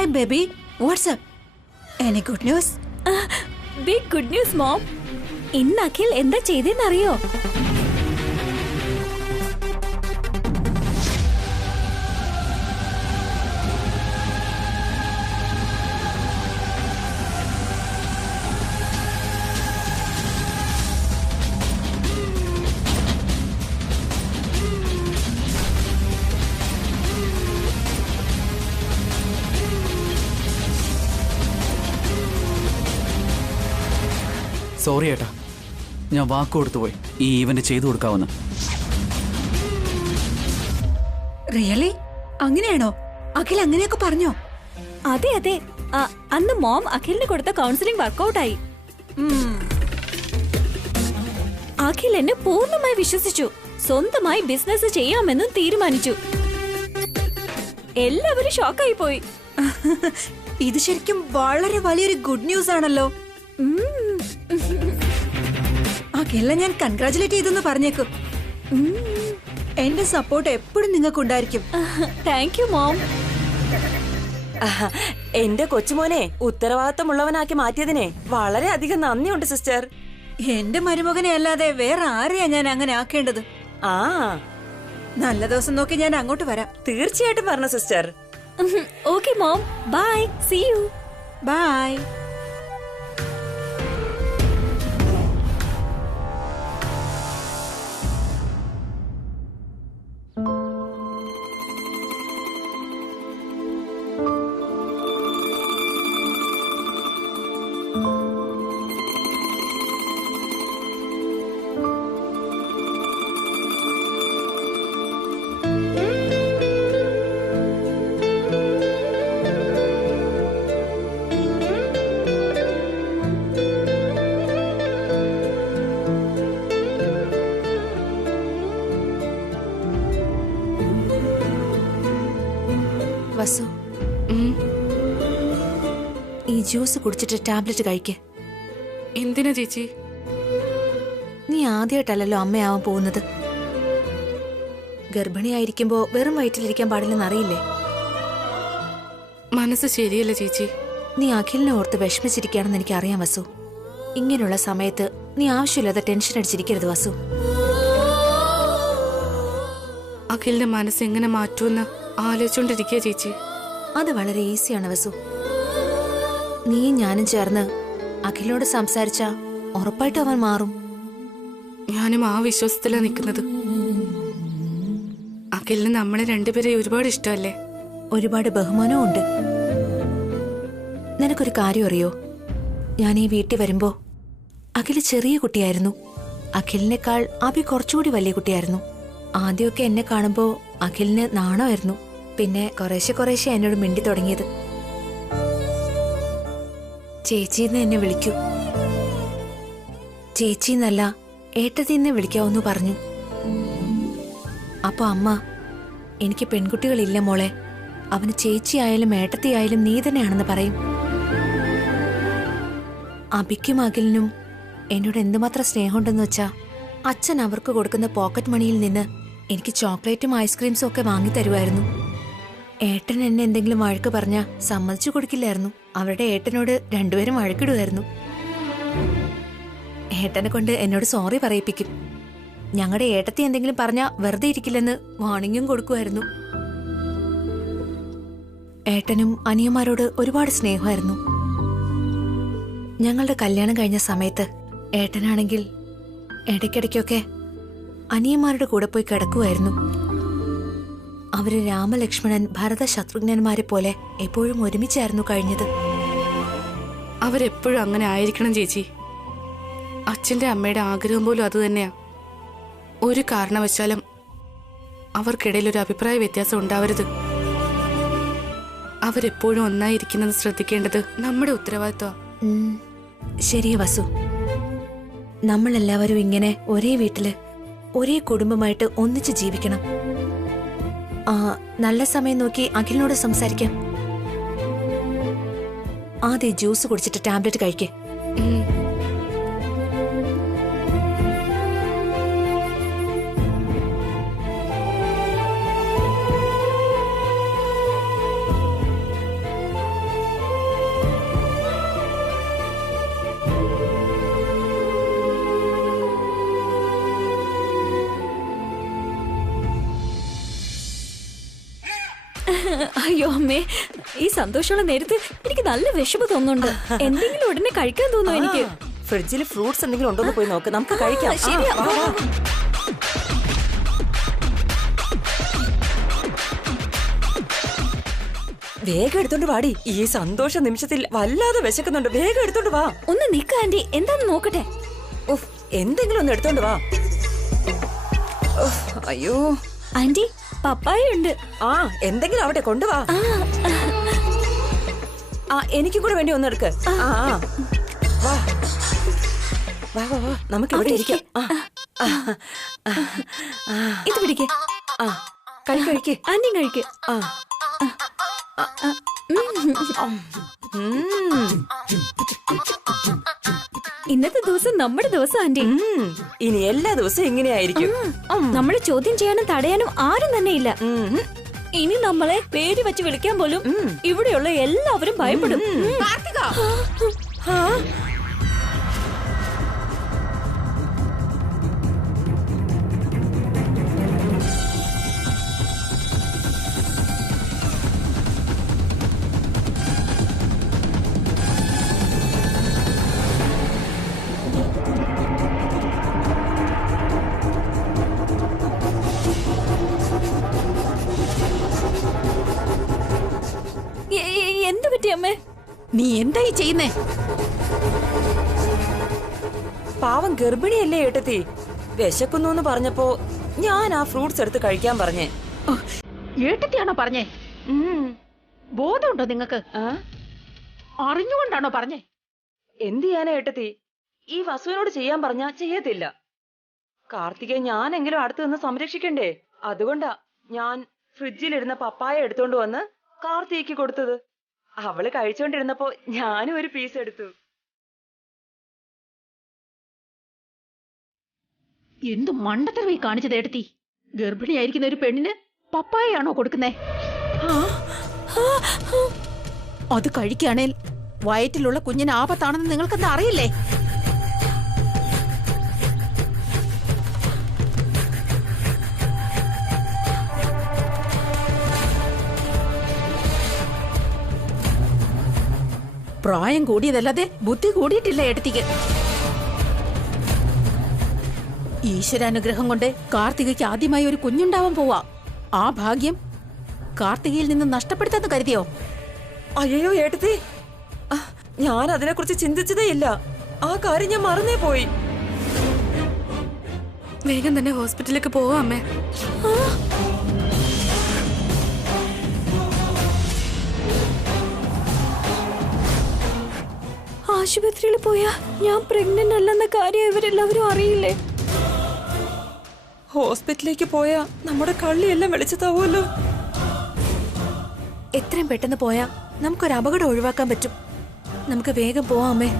Hi, baby. What's up? Any good news? Big good news, Mom. ഇന്ന് അഖിൽ എന്താ ചെയ്തെന്നറിയോ? Sorry ഏട്ടാ, ഞാൻ വാക്ക് കൊടുത്തു പോയി ഈ ഈവന്റ് ചെയ്തു കൊടുക്കാവുന്ന. റിയലി? അങ്ങനെയാണോ? അഖിൽ അങ്ങനെയൊക്കെ പറഞ്ഞോ? അതെ അതെ, അന്ന് മോം അഖിലിന് കൊടുത്ത കൗൺസിലിംഗ് വർക്കൗട്ടായി. അഖിൽ എന്നെ പൂർണ്ണമായി വിശ്വസിച്ചു, സ്വന്തമായി ബിസിനസ് ചെയ്യാമെന്നും തീരുമാനിച്ചു. എല്ലാവരും ഷോക്കായി പോയി. ഇത് ശരിക്കും വളരെ വലിയൊരു ഗുഡ് ന്യൂസ് ആണല്ലോ. അഖിലിനെ ഞാൻ കൺഗ്രാചുലേറ്റ് ചെയ്തെന്ന് പറഞ്ഞേക്കും. എന്റെ സപ്പോർട്ട് എപ്പോഴും നിങ്ങൾക്കുണ്ടായിരിക്കും. Thank you mom. എന്റെ കൊച്ചുമോനെ ഉത്തരവാദിത്തമുള്ളവനാക്കി മാറ്റിയതിനെ വളരെയധികം നന്ദിയുണ്ട് സിസ്റ്റർ. എന്റെ മരുമകനെ അല്ലാതെ വേറെ ആരെയാ ഞാൻ അങ്ങനെ ആക്കേണ്ടത്? ആ, നല്ല ദിവസം നോക്കി ഞാൻ അങ്ങോട്ട് വരാം. തീർച്ചയായിട്ടും പറഞ്ഞു sister. Okay mom, bye, see you. Bye. Vasu, ഈ ജ്യൂസ് കുടിച്ചിട്ട് ടാബ്ലറ്റ് കഴിക്ക്. എന്തിനാ ചേച്ചി? നീ ആദ്യമായിട്ടല്ലോ അമ്മയാവാൻ പോകുന്നത്. ഗർഭിണിയായിരിക്കുമ്പോ വെറും വയറ്റിലിരിക്കാൻ പാടില്ലെന്ന് അറിയില്ലേ? മനസ്സ് ശരിയല്ല ചേച്ചി. നീ അഖിലിനെ ഓർത്ത് വിഷമിച്ചിരിക്കുകയാണെന്ന് എനിക്ക് അറിയാം വസു. ഇങ്ങനെയുള്ള സമയത്ത് നീ ആവശ്യമില്ലാതെ ടെൻഷൻ അടിച്ചിരിക്കരുത് വസു. അഖിലിന്റെ മനസ്സ് എങ്ങനെ മാറ്റുമെന്ന് ആലോചിച്ചോണ്ടിരിക്കുക ചേച്ചി. അത് വളരെ ഈസിയാണ് വസു. നീയും ഞാനും ചേർന്ന് അഖിലിനോട് സംസാരിച്ചാ ഉറപ്പായിട്ടും അവൻ മാറും. ഞാനും ആ വിശ്വാസത്തിലാണ് നിൽക്കുന്നത്. അഖിലിന് നമ്മളെ രണ്ടുപേരെ ഒരുപാട് ഇഷ്ടമല്ലേ? ഒരുപാട് ബഹുമാനവും ഉണ്ട്. നിനക്കൊരു കാര്യം അറിയോ? ഞാൻ ഈ വീട്ടിൽ വരുമ്പോ അഖില് ചെറിയ കുട്ടിയായിരുന്നു. അഖിലിനേക്കാൾ അഭി കുറച്ചുകൂടി വലിയ കുട്ടിയായിരുന്നു. ആദ്യമൊക്കെ എന്നെ കാണുമ്പോ അഖിലിന് നാണമായിരുന്നു. പിന്നെ കുറേശ്ശെ എന്നോട് മിണ്ടി തുടങ്ങിയത്. ചേച്ചിന്ന് എന്നെ വിളിക്കൂ. ചേച്ചിന്നല്ല ഏട്ടത്തിന്ന് വിളിക്കാവൂന്ന് പറഞ്ഞു. അപ്പൊ അമ്മ, എനിക്ക് പെൺകുട്ടികളില്ല മോളെ, അവന് ചേച്ചിയായാലും ഏട്ടത്തിയായാലും നീ തന്നെയാണെന്ന് പറയും. അഭിക്കും അഖിലിനും എന്നോട് എന്തുമാത്രം സ്നേഹമുണ്ടെന്ന് വെച്ചാ അച്ഛൻ അവർക്ക് കൊടുക്കുന്ന പോക്കറ്റ് മണിയിൽ നിന്ന് എനിക്ക് ചോക്ലേറ്റും ഐസ്ക്രീംസും ഒക്കെ വാങ്ങി തരുമായിരുന്നു. ഏട്ടൻ എന്നെ എന്തെങ്കിലും വഴക്ക് പറഞ്ഞാൽ സമ്മതിച്ചു കൊടുക്കില്ലായിരുന്നു. അവരുടെ ഏട്ടനോട് രണ്ടുപേരും വഴക്കിടുമായിരുന്നു. ഏട്ടനെ കൊണ്ട് എന്നോട് സോറി പറയിപ്പിക്കും. ഞങ്ങളുടെ ഏട്ടത്തി എന്തെങ്കിലും പറഞ്ഞാൽ വെറുതെ ഇരിക്കില്ലെന്ന് വാണിംഗും കൊടുക്കുമായിരുന്നു. ഏട്ടനും അനിയന്മാരോട് ഒരുപാട് സ്നേഹമായിരുന്നു. ഞങ്ങളുടെ കല്യാണം കഴിഞ്ഞ സമയത്ത് ഏട്ടനാണെങ്കിൽ ഇടയ്ക്കിടയ്ക്കൊക്കെ അനിയന്മാരുടെ കൂടെ പോയി കിടക്കുമായിരുന്നു. അവര് രാമലക്ഷ്മണൻ ഭരത ശത്രുഘ്നന്മാരെ പോലെ എപ്പോഴും ഒരുമിച്ചായിരുന്നു കഴിഞ്ഞത്. അവരെപ്പോഴും അങ്ങനെ ആയിരിക്കണം ചേച്ചി. അച്ഛന്റെ അമ്മയുടെ ആഗ്രഹം പോലും അത് തന്നെയാ. ഒരു കാരണവശാലും അവർക്കിടയിൽ ഒരു അഭിപ്രായ വ്യത്യാസം ഉണ്ടാവരുത്. അവരെപ്പോഴും ഒന്നായിരിക്കുന്നത് ശ്രദ്ധിക്കേണ്ടത് നമ്മുടെ ഉത്തരവാദിത്വമാണ്. ശരിയ വസു. നമ്മളെല്ലാവരും ഇങ്ങനെ ഒരേ വീട്ടില് ഒരേ കുടുംബമായിട്ട് ഒന്നിച്ച് ജീവിക്കണം. നല്ല സമയം നോക്കി അഖിലിനോട് സംസാരിക്കാം. ആദ്യം ജ്യൂസ് കുടിച്ചിട്ട് ടാബ്ലറ്റ് കഴിക്കേ. അയ്യോ അമ്മേ, ഈ സന്തോഷമുള്ള നേരത്ത് എനിക്ക് നല്ല വിശപ്പ് തോന്നുന്നുണ്ട്. എന്തെങ്കിലും ഉടനെ കഴിക്കാൻ തോന്നുന്നു എനിക്ക്. ഫ്രിഡ്ജിൽ ഫ്രൂട്ട്സ് എന്തെങ്കിലും ഉണ്ടോന്ന് പോയി നോക്ക്, നമുക്ക് കഴിക്കാം. ശരിയാ. വാ, വാ. വേഗം എടുത്തോണ്ട് വാടി. ഈ സന്തോഷ നിമിഷത്തിൽ വല്ലാതെ വിശക്കുന്നുണ്ട്. വേഗം എടുത്തോണ്ട് വാ. ഒന്ന് നിക്ക ആന്റി, എന്താന്ന് നോക്കട്ടെ. ഉഫ്, എന്തെങ്കിലും ഒന്ന് എടുത്തോണ്ട് വാ. ഉഫ്, അയ്യോ. ആന്റി, പപ്പായ ഉണ്ട്. ആ, എന്തെങ്കിലും അവിടെ കൊണ്ടുവാ. ആ, എനിക്കും കൂടെ വേണ്ടി ഒന്ന് എടുക്ക്. ആ, ആ. വാ വാ വാ വാ, നമുക്ക് ഇവിടെ ഇരിക്കാം. ആ, ആ, ആ, ആ. ഇത് പിടിക്കേ. ആ, കഴിക്ക്. ആന്റിയും കഴിക്ക്. ആ. ഇന്നത്തെ ദിവസം നമ്മുടെ ദിവസം ആന്റി. ഇനി എല്ലാ ദിവസവും ഇങ്ങനെയായിരിക്കും. നമ്മളെ ചോദ്യം ചെയ്യാനും തടയാനും ആരും തന്നെ ഇല്ല. ഉം. ഇനി നമ്മളെ പേര് വെച്ച് വിളിക്കാൻ പോലും ഇവിടെയുള്ള എല്ലാവരും ഭയപ്പെടും. ആ, എന്ത് പറ്റി അമ്മേ? നീ എന്തായി ചെയ്യുന്നേ? പാവം ഗർഭിണിയല്ലേ ഏട്ടത്തി. വിശക്കുന്നു പറഞ്ഞപ്പോ ഞാൻ ആ ഫ്രൂട്ട്സ് എടുത്ത് കഴിക്കാൻ പറഞ്ഞേ. ഏട്ടത്തിയാണോ പറഞ്ഞേ? ബോധമുണ്ടോ നിങ്ങക്ക്? അറിഞ്ഞുകൊണ്ടാണോ പറഞ്ഞേ? എന്ത് ചെയ്യാനാ ഏട്ടത്തി? ഈ വസുവിനോട് ചെയ്യാൻ പറഞ്ഞാ ചെയ്യത്തില്ല. കാർത്തികയെ ഞാനെങ്കിലും അടുത്ത് നിന്ന് സംരക്ഷിക്കണ്ടേ? അതുകൊണ്ടാ ഞാൻ ഫ്രിഡ്ജിലിരുന്ന പപ്പായ എടുത്തോണ്ട് വന്ന് കാർത്തികയ്ക്ക് കൊടുത്തത്. അവള് കഴിച്ചോണ്ടിരുന്നപ്പോ ഞാനും ഒരു പീസ് എടുത്തു. എന്തു മണ്ടത്തരമായി കാണിച്ചത് ഏട്ടത്തി? ഗർഭിണിയായിരിക്കുന്ന ഒരു പെണ്ണിന് പപ്പായയാണോ കൊടുക്കുന്നേ? അത് കഴിക്കുകയാണേൽ വയറ്റിലുള്ള കുഞ്ഞിന് ആപത്താണെന്ന് നിങ്ങൾക്കെന്താ അറിയില്ലേ? പ്രായം കൂടിയതല്ലാതെ ബുദ്ധി കൂടിയിട്ടില്ല ഏട്ടത്തിക്ക്. ഈശ്വരാനുഗ്രഹം കൊണ്ട് കാർത്തികയ്ക്ക് ആദ്യമായി ഒരു കുഞ്ഞുണ്ടാവാൻ പോവാ. ആ ഭാഗ്യം കാർത്തികയിൽ നിന്ന് നഷ്ടപ്പെടുത്താന്ന് കരുതിയോ? അയ്യോ ഏട്ടത്തി, ഞാൻ അതിനെക്കുറിച്ച് ചിന്തിച്ചതേ ഇല്ല. ആ കാര്യം ഞാൻ മറന്നേ പോയി. വേഗം തന്നെ ഹോസ്പിറ്റലിലേക്ക് പോവാ അമ്മേ. ആശുപത്രിയിൽ പോയാ ഞാൻ പ്രഗ്നന്റ് അല്ലെന്ന കാര്യം ഇവരെല്ലാവരും അറിയില്ലേ? ഹോസ്പിറ്റലിലേക്ക് പോയാ നമ്മുടെ കള്ളിയെല്ലാം വെളിച്ചത്താവുമല്ലോ. എത്രയും പെട്ടെന്ന് പോയാ നമുക്കൊരു അപകടം ഒഴിവാക്കാൻ പറ്റും. നമുക്ക് വേഗം പോവാം അമ്മേ.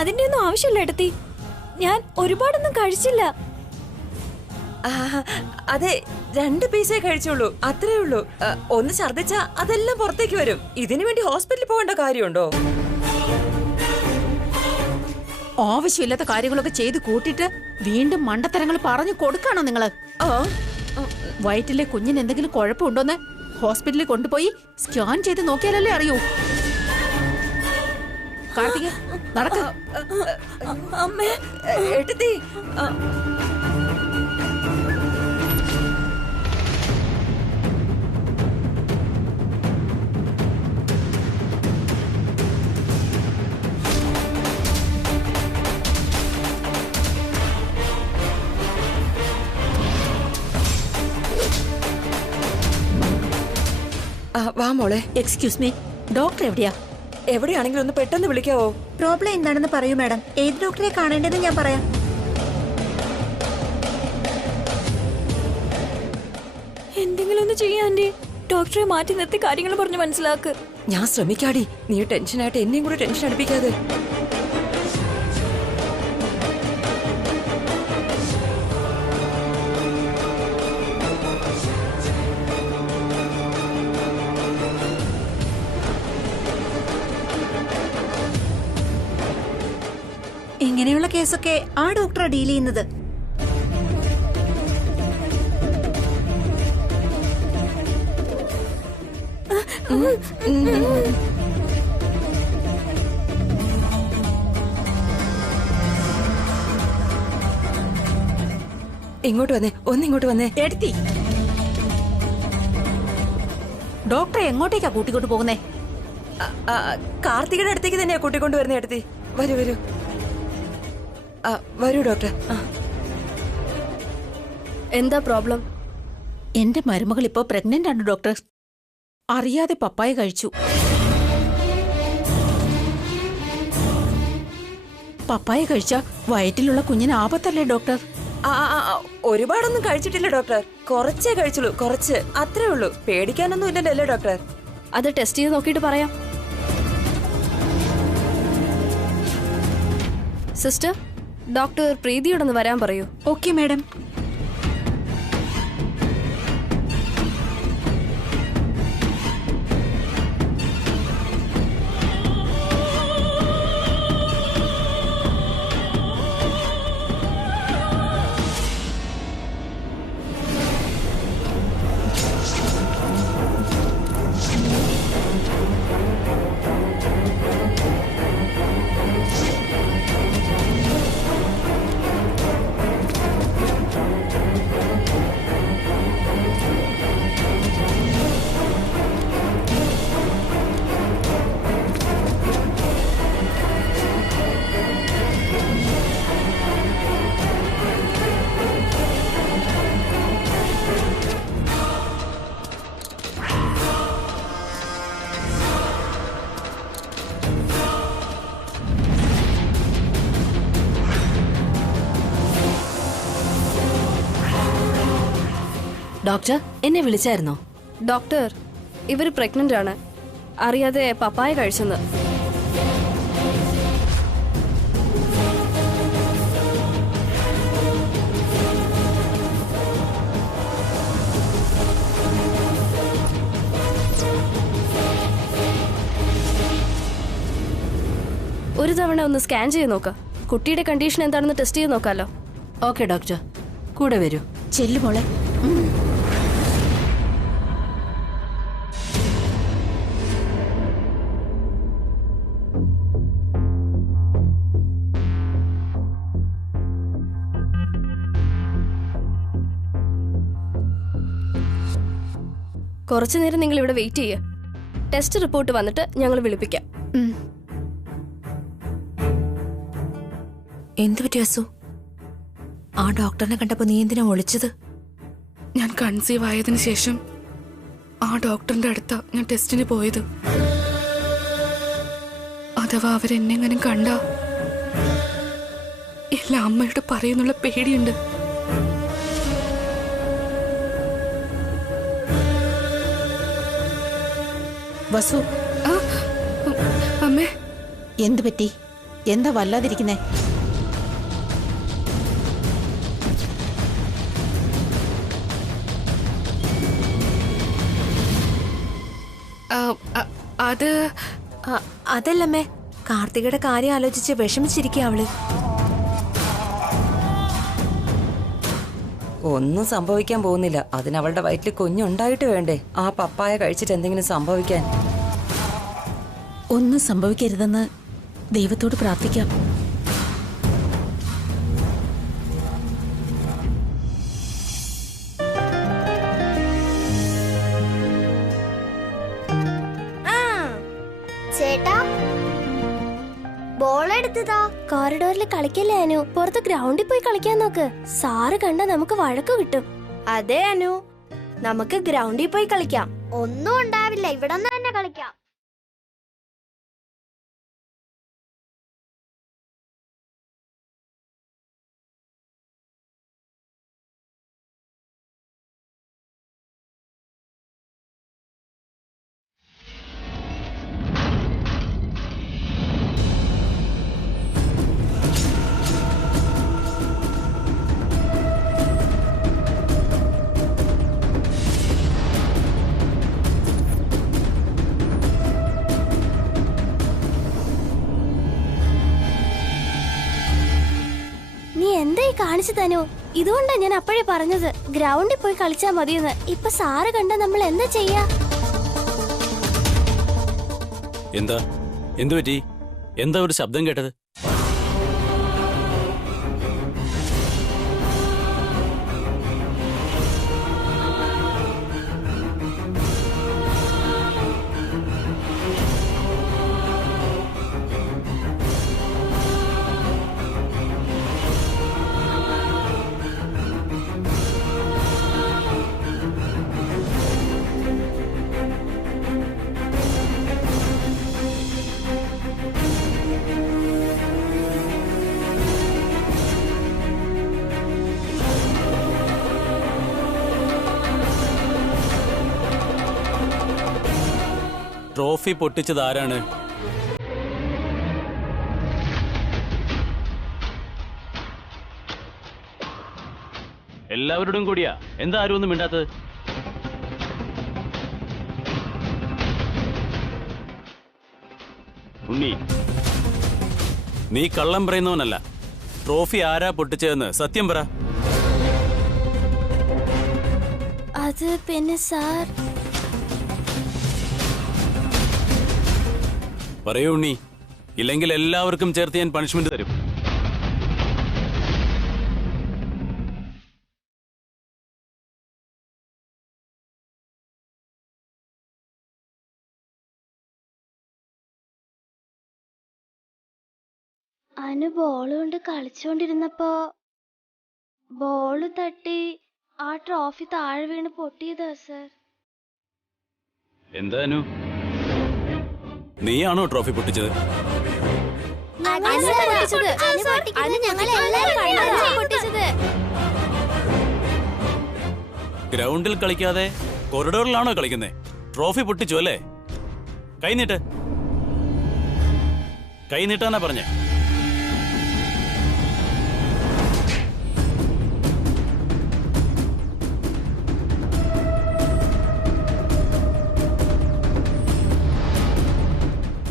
അതിന്റെ ഒന്നും ആവശ്യമില്ല ഏട്ടത്തി. ഞാൻ ഒരുപാടൊന്നും കഴിച്ചില്ല. അതെ, 2 പീസേ കഴിച്ചുള്ളൂ, അത്രേ ഉള്ളൂ. ഒന്ന് ഛർദിച്ചാ അതെല്ലാം പുറത്തേക്ക് വരും. ഇതിനു വേണ്ടി ഹോസ്പിറ്റലിൽ പോകേണ്ട കാര്യമുണ്ടോ? ആവശ്യമില്ലാത്ത കാര്യങ്ങളൊക്കെ ചെയ്ത് കൂട്ടിട്ട് വീണ്ടും മണ്ടത്തരങ്ങൾ പറഞ്ഞു കൊടുക്കാണോ നിങ്ങള്? വയറ്റിലെ കുഞ്ഞിന് എന്തെങ്കിലും കുഴപ്പമുണ്ടോന്ന് ഹോസ്പിറ്റലിൽ കൊണ്ടുപോയി സ്കാൻ ചെയ്ത് നോക്കിയാലല്ലേ അറിയൂ. കാർത്തിക, നടക്ക. അമ്മേ, ഏട്ടത്തി. വാ മോളെ. എക്സ്ക്യൂസ് മീ, ഡോക്ടർ എവിടെയാ? എവിടെയാണെങ്കിലും ഒന്ന് പെട്ടെന്ന് വിളിക്കാവോ? പ്രോബ്ലം എന്താണെന്ന് പറയൂ മാഡം. ഏത് ഡോക്ടറെ കാണേണ്ടതെന്ന് ഞാൻ പറയാം. എന്തെങ്കിലും ഒന്ന് ചെയ്യാൻ ആന്റി. ഡോക്ടറെ മാറ്റി നിർത്തി കാര്യങ്ങൾ പറഞ്ഞ് മനസ്സിലാക്ക്. ഞാൻ ശ്രമിക്കാടി. നീ ടെൻഷനായിട്ട് എന്നെയും കൂടെ ടെൻഷൻ അടുപ്പിക്കാതെ. ഇങ്ങനെയുള്ള കേസൊക്കെ ആ ഡോക്ടറാ ഡീൽ ചെയ്യുന്നത്. ഇങ്ങോട്ട് വന്നേ, ഒന്നിങ്ങോട്ട് വന്നേ. എടുത്തി ഡോക്ടറെ എങ്ങോട്ടേക്കാ കൂട്ടിക്കൊണ്ട് പോകുന്നേ? കാർത്തികയുടെ അടുത്തേക്ക് തന്നെയാ കൂട്ടിക്കൊണ്ട് വരുന്നേ. എടുത്തി വരൂ വരൂ. വരൂ ഡോക്ടർ. എന്താ പ്രോബ്ലം? എന്റെ മരുമകൾ ഇപ്പോ പ്രഗ്നന്റ് ആണ് ഡോക്ടർ. അറിയാതെ പപ്പായ കഴിച്ചു. പപ്പായ കഴിച്ച വയറ്റിലുള്ള കുഞ്ഞിന് ആപത്തല്ലേ ഡോക്ടർ? ഒരുപാടൊന്നും കഴിച്ചിട്ടില്ല ഡോക്ടർ, കുറച്ചേ കഴിച്ചുള്ളൂ, കുറച്ച്, അത്രേ ഉള്ളൂ. പേടിക്കാനൊന്നും ഇല്ലല്ലോ ഡോക്ടർ. അത് ടെസ്റ്റ് ചെയ്ത് നോക്കിയിട്ട് പറയാം. സിസ്റ്റർ, ഡോക്ടർ പ്രീതിയോടൊന്ന് വരാൻ പറയൂ. Okay madam. ഡോക്ടർ എന്നെ വിളിച്ചായിരുന്നോ? ഡോക്ടർ, ഇവർ പ്രഗ്നന്റ് ആണ്. അറിയാതെ പപ്പായ കഴിച്ചെന്ന്. ഒരു തവണ ഒന്ന് സ്കാൻ ചെയ്ത് നോക്കാം. കുട്ടിയുടെ കണ്ടീഷൻ എന്താണെന്ന് ടെസ്റ്റ് ചെയ്ത് നോക്കാലോ. ഓക്കെ ഡോക്ടർ, കൂടെ വരൂ. ചെല്ലു മോളെ. കുറച്ചു നേരം നിങ്ങൾ ഇവിടെ വെയിറ്റ് ചെയ്യുക. ടെസ്റ്റ് റിപ്പോർട്ട് വന്നിട്ട് ഞങ്ങൾ വിളിപ്പിക്കാം. എന്ത് വ്യത്യാസു? ആ ഡോക്ടറിനെ കണ്ടപ്പോ നീ എന്തിനാ ഒളിച്ചത്? ഞാൻ കൺസീവ് ആയതിനു ശേഷം ആ ഡോക്ടറിന്റെ അടുത്താ ഞാൻ ടെസ്റ്റിന് പോയത്. അഥവാ അവരെന്നെങ്ങനെ കണ്ട എല്ലാം അമ്മയോട് പറയുന്നുള്ള പേടിയുണ്ട്. വസു, അമ്മേ, എന്ത് പറ്റി? എന്താ വല്ലാതിരിക്കുന്നേ? അത് അതല്ലമ്മേ, കാർത്തികയുടെ കാര്യം ആലോചിച്ച് വിഷമിച്ചിരിക്കുക അവള്. ഒന്നും സംഭവിക്കാൻ പോകുന്നില്ല. അതിനവളുടെ വയറ്റിൽ കുഞ്ഞുണ്ടായിട്ട് വേണ്ടേ ആ പപ്പായ കഴിച്ചിട്ട് എന്തെങ്കിലും സംഭവിക്കാൻ? ഒന്നും സംഭവിക്കരുതെന്ന് ദൈവത്തോട് പ്രാർത്ഥിക്കാം. ചേട്ടാ, ബോൾ എടുത്തതാ. കോറിഡോറിൽ കളിക്കല്ലേ അനു, പുറത്ത് ഗ്രൗണ്ടിൽ പോയി കളിക്കാൻ നോക്ക്. സാറ് കണ്ട നമുക്ക് വഴക്ക് കിട്ടും. അതെ അനു, നമുക്ക് ഗ്രൗണ്ടിൽ പോയി കളിക്കാം. ഒന്നും ഉണ്ടാവില്ല, ഇവിടെ തന്നെ കളിക്കാം. നീ എന്തായി കാണിച്ചു തനോ? ഇതുകൊണ്ടാ ഞാൻ അപ്പോഴേ പറഞ്ഞത് ഗ്രൗണ്ടിൽ പോയി കളിച്ചാ മതിയെന്ന്. ഇപ്പൊ സാറ് കണ്ട നമ്മൾ എന്താ ചെയ്യാ? എന്താ എന്തു പറ്റി? എന്താ ഒരു ശബ്ദം കേട്ടത്? ട്രോഫി പൊട്ടിച്ചത് ആരാണ്? എല്ലാവരോടും കൂടിയാ. എന്താ ആരും ഒന്നും മിണ്ടാത്തത്? ഉണ്ണി, നീ കള്ളം പറയുന്നവനല്ല. ട്രോഫി ആരാ പൊട്ടിച്ചതെന്ന് സത്യം പറ. അത് പിന്നെ സാർ, പറയൂ ഉണ്ണി, ഇല്ലെങ്കിൽ എല്ലാവർക്കും ചേർത്ത് ഞാൻ പണിഷ്മെന്റ് തരും. അനു ബോൾ കൊണ്ട് കളിച്ചോണ്ടിരുന്നപ്പോ ബോള് തട്ടി ആ ട്രോഫി താഴെ വീണ് പൊട്ടിയതാ സർ. എന്താ അനു, നീയാണോ ട്രോഫി പൊട്ടിച്ചത്? ഗ്രൗണ്ടിൽ കളിക്കാതെ കൊറിഡോറിലാണോ കളിക്കുന്നേ? ട്രോഫി പൊട്ടിച്ചു അല്ലേ? കൈനീട്ട്. കൈനീട്ടാനാ പറഞ്ഞേ.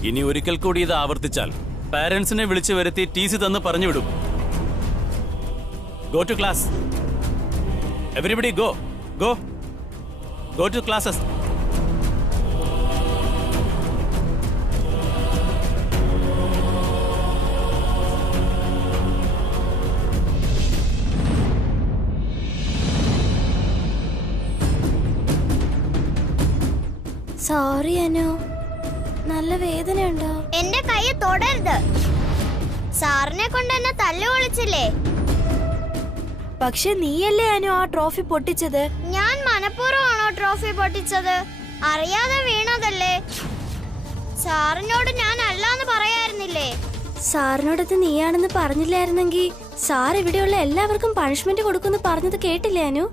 ഇനി ഒരിക്കൽ കൂടി ഇത് ആവർത്തിച്ചാൽ പാരന്റ്സിനെ വിളിച്ചു വരുത്തി TC തന്ന് പറഞ്ഞുവിടും. Go to class. Everybody go go go to classes. Sorry Anu, നല്ല വേദനയുണ്ടോ? എന്റെ കൈ തൊടരുത്. സാറിനെ കൊണ്ട് എന്നെ തല്ലു വിളിച്ചില്ലേ? പക്ഷെ നീയല്ലേ അനു ആ ട്രോഫി പൊട്ടിച്ചത്? ഞാൻ മനഃപൂർവ്വമാണോ ട്രോഫി പൊട്ടിച്ചത്? അറിയാതെ വീണതല്ലേ. സാറിനോട് ഞാൻ അല്ലാന്ന് പറയായിരുന്നില്ലേ? സാറിനോടത് നീയാണെന്ന് പറഞ്ഞില്ലായിരുന്നെങ്കിൽ സാർ ഇവിടെയുള്ള എല്ലാവർക്കും പണിഷ്മെന്റ് കൊടുക്കുമെന്ന് പറഞ്ഞത് കേട്ടില്ലേ അനു?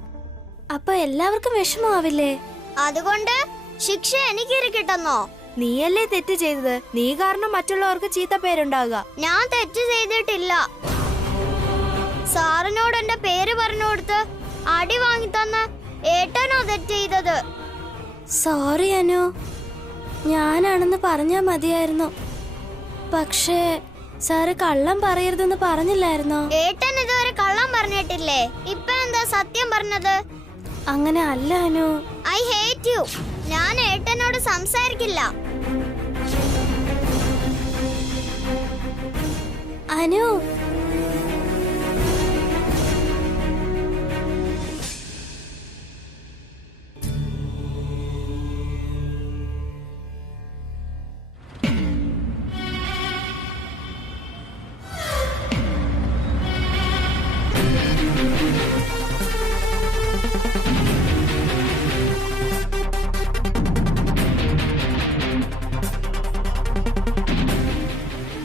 അപ്പൊ എല്ലാവർക്കും വിഷമാവില്ലേ? അതുകൊണ്ട് ശിക്ഷ എനിക്ക് കിട്ടുന്നോ? നീയല്ലേ തെറ്റ് ചെയ്തത്. നീ കാരണം മറ്റുള്ളവർക്ക് ചീത്ത പേരുണ്ടാകുക. ഞാൻ തെറ്റ് ചെയ്തിട്ടില്ല. സാറിനോട് എന്റെ പേര് പറഞ്ഞു കൊടുത്ത് അടി വാങ്ങി തന്ന ഏട്ടനോ തെറ്റ് ചെയ്തത്. സോറി അനു, ഞാനാണെന്ന് പറഞ്ഞാ മതിയായിരുന്നു. പക്ഷേ സാറ് കള്ളം പറയരുതെന്ന് പറഞ്ഞില്ലായിരുന്നോ? ഏട്ടൻ ഇതുവരെ കള്ളം പറഞ്ഞിട്ടില്ലേ? ഇപ്പൊ എന്താ സത്യം പറഞ്ഞത്? അങ്ങനെ അല്ല അനു. I hate you. ഞാൻ ഏട്ടനോട് സംസാരിക്കില്ല. അനു,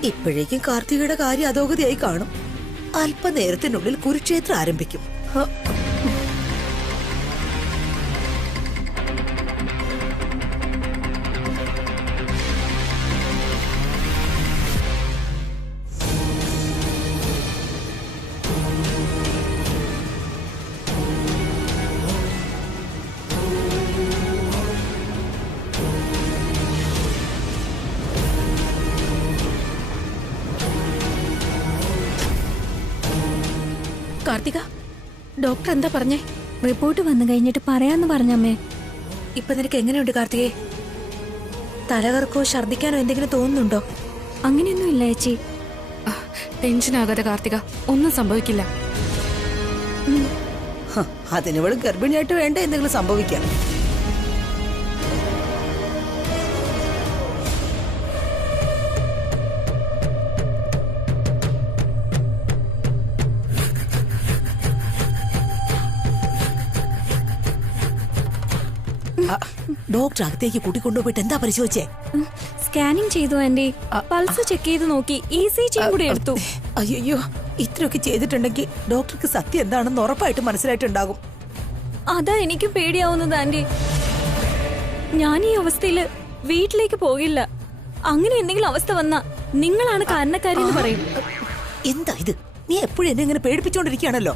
ഇപ്പോഴേക്കും കാർത്തികയുടെ കാര്യം അധോഗതിയായി കാണും. അല്പനേരത്തിനുള്ളിൽ കുരുക്ഷേത്രം ആരംഭിക്കും. കാർത്തിക, ഡോക്ടർ എന്താ പറഞ്ഞേ? റിപ്പോർട്ട് വന്നു കഴിഞ്ഞിട്ട് പറയാന്ന് പറഞ്ഞമ്മേ. ഇപ്പൊ നിനക്ക് എങ്ങനെയുണ്ട് കാർത്തികേ? തലകറക്കോ ഛർദിക്കാനോ എന്തെങ്കിലും തോന്നുന്നുണ്ടോ? അങ്ങനെയൊന്നും ഇല്ല ചേച്ചി. ടെൻഷൻ ആകാതെ കാർത്തിക, ഒന്നും സംഭവിക്കില്ല. അതിനിവള് ഗർഭിണിയായിട്ട് വേണ്ട എന്തെങ്കിലും സംഭവിക്കാം. ഡോക്ടർ അകത്തേക്ക് കൂട്ടിക്കൊണ്ടുപോയിട്ട് എന്താ പരിശോധിച്ചേ? സ്കാനിങ് ചെയ്തു ആന്റി. പൾസ് ചെക്ക് ചെയ്ത് നോക്കി. ECG കൂടി എടുത്തു. അയ്യോ, ഇത്രയൊക്കെ ചെയ്തിട്ടുണ്ടെങ്കിൽ ഡോക്ടർക്ക് സത്യം എന്താണെന്ന് ഉറപ്പായിട്ട് മനസ്സിലായിട്ടുണ്ടാകും. അതാ എനിക്കും പേടിയാവുന്നത് ആന്റി. ഞാൻ ഈ അവസ്ഥയില് വീട്ടിലേക്ക് പോകില്ല. അങ്ങനെ എന്തെങ്കിലും അവസ്ഥ വന്നാ നിങ്ങളാണ് കാരണക്കാരി എന്ന് പറയും. എന്താ ഇത്? നീ എപ്പോഴും എന്നെ ഇങ്ങനെ പേടിപ്പിച്ചോണ്ടിരിക്കുകയാണല്ലോ.